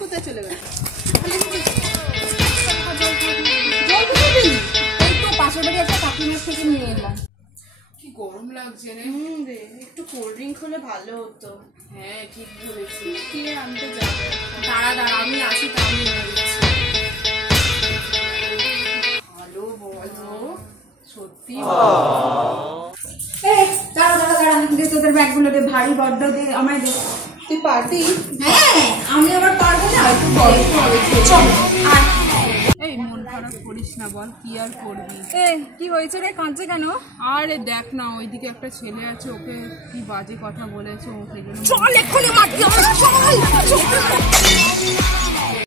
কোথায় চলে গেল? পাশের বাড়ি একটা কাকিমার থেকে নিয়ে এলাম। কি গরম লাগছে রে। রে একটু কোল্ড ড্রিঙ্ক হলে ভালো হতো। হ্যাঁ ঠিক বলেছি। কে আনতে যাবে? দাঁড়া আমি আসি, তা আমি এনে দিচ্ছি। ভালো বলো, সত্যি তোদের ব্যাগগুলো দে, ভারী বড্ড দে, আমায় দে। তুই পারবি? হ্যাঁ আমি আবার পারবো না। চল এই মন খারাপ করিস না, বল কি আর করবি। কি হয়েছে রে, কাঁদছে কেন? আরে দেখ না, ওইদিকে একটা ছেলে আছে, ওকে কি বাজে কথা বলেছে, ও সেই জন্য। চল এক্ষুনি মাটি চল।